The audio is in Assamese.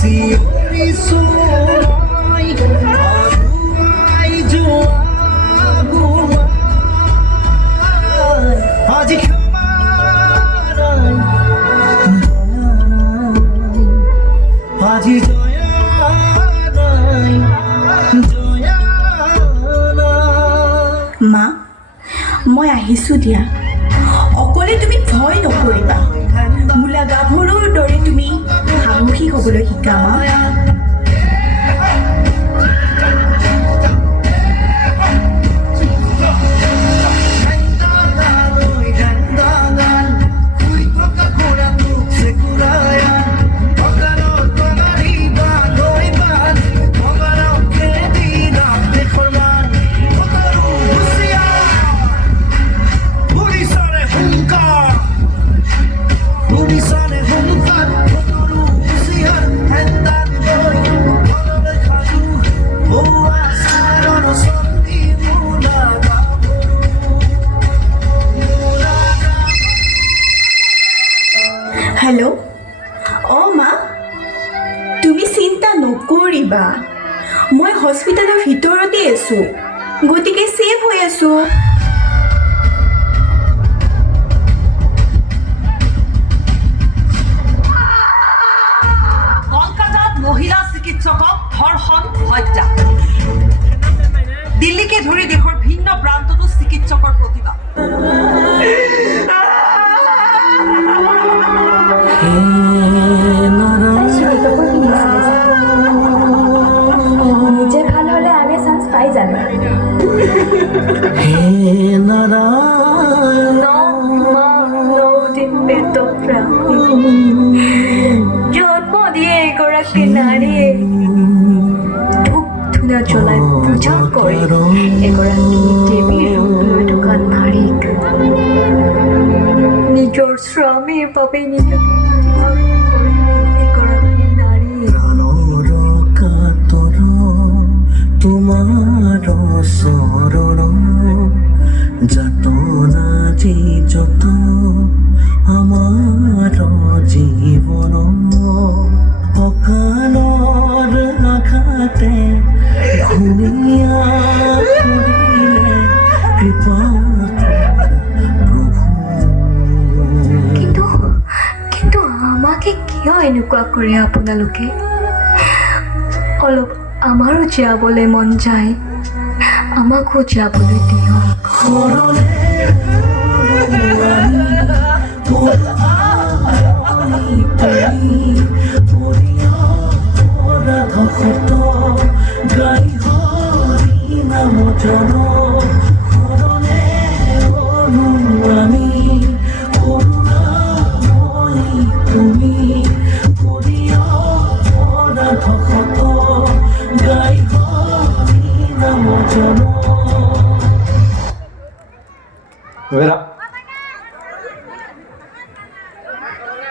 চিঞৰি চৰাই আগুৱাই যোৱা গুৱাই আজি ক্ষমা নাই আজি জয়া নাই জয়া নাই। মা মই আহিছোঁ দিয়া, অকলে তুমি ভয় নকৰিবা। মূলা গাভৰুৰ দৰে তুমি সাহসী হ'বলৈ শিকা মা। হেল্ল', অঁ মা, তুমি চিন্তা নকৰিবা, মই হস্পিটেলৰ ভিতৰতে আছোঁ, গতিকে ছেফ হৈ আছোঁ। কলকাতাত মহিলা চিকিৎসকক ধৰ্ষণ হত্যা, দিল্লীকে ধৰি দেশৰ ভিন্ন প্ৰান্ততো চিকিৎসকৰ প্ৰতিবাদ। নিজে ভাল হ'লে আনে চান্স পাই জানো। জন্ম দিয়ে এগৰাকী নাৰীয়ে ধূপ ধূনা জ্বলাই পূজা কৰে এগৰাকী দেৱীৰ ৰূপ লৈ থকা নাৰীক। নিজৰ স্বামীৰ বাবে নিজকে এগৰাকী নাৰী তোমাৰ চৰণ যাতনা যি যত আমাৰ জীৱন অকালৰ আঘাতে ধুনীয়া কৰিলে কৃপা প্ৰভু। কিন্তু আমাকে কিয় এনেকুৱা কৰে আপোনালোকে? অলপ আমাৰো জীয়াবলৈ মন যায়, আমাকো জীয়াবলৈ দিয়ক। Verá.